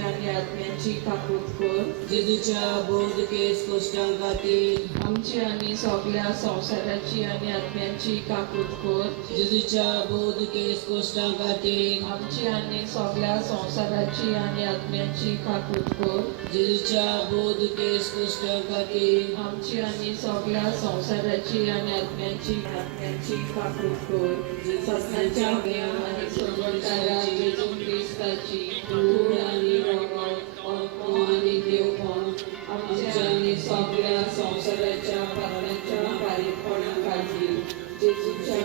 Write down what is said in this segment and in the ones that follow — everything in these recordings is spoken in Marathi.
आणि आत्म्याची काकुतकोर जेजूच्या बोध केस कोष्टांकातील आमची आणि सगळ्या संसाराची आणि आत्म्याची काकुतकोर जेजूच्या बोध केस कोष्टांकातील आमची आणि सगळ्या संसाराची आणि आत्म्याची काकुतकोर जेजूच्या बोध केस कोष्टांकातील आमची आणि सगळ्या संसाराची आणि आत्म्याची काकुतकोर सत्याच्या ज्ञान आणि सर्वकारा जेजू ख्रिस्ताची क्रूर आणि आणि देवपण आमच्या आणि सगळ्या संसाराच्या पापांच्या बारीकपणाखाली जेजूच्या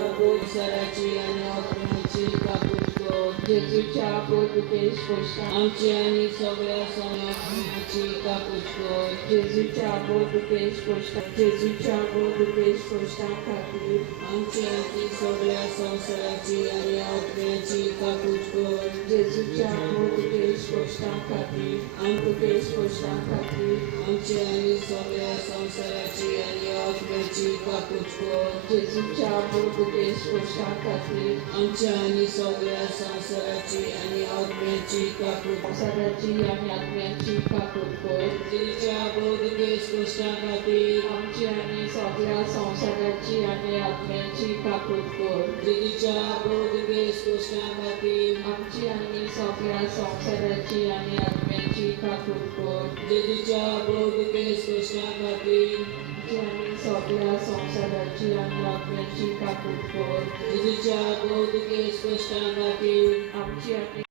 संसाराची आणि आत्म्याची काकुतकोर जेजूच्या बोधकेश कोष्टा आमची आणि सगळ्या समाजाची काकुतकोर जेजूच्या बोधकेश कोष्टा जेजूच्या बोधकेश कोष्टा खातीर आमची आणि सगळ्या संसाराची आणि आत्म्याची काकुतकोर जेजूच्या बोधकेश कोष्टा खातीर बोधकेश कोष्टा खातीर आमची आणि सगळ्या संसाराची आणि आत्म्याची काकुतकोर जेजूच्या बोधकेश कोष्टा खातीर आमच्या आणि सगळ्या संसाराची आणि आत्म्याची काकुतकोर संसाराची आणि आत्म्याची काकुतकोर जेजूच्या बोधकेश कोष्टांकातील आमची आणि सगळ्या संसाराची आणि आत्म्याची काकुतकोर जेजूच्या बोधकेश कोष्टांकातील आमची आणि सगळ्या संसाराची आणि आत्म्याची काकुतकोर जेजूच्या बोधकेश कोष्टांकातील आमची आणि सगळ्या संसाराची आणि आत्म्याची काकुतकोर जेजूच्या बोधकेश कोष्टांकातील आमची आणि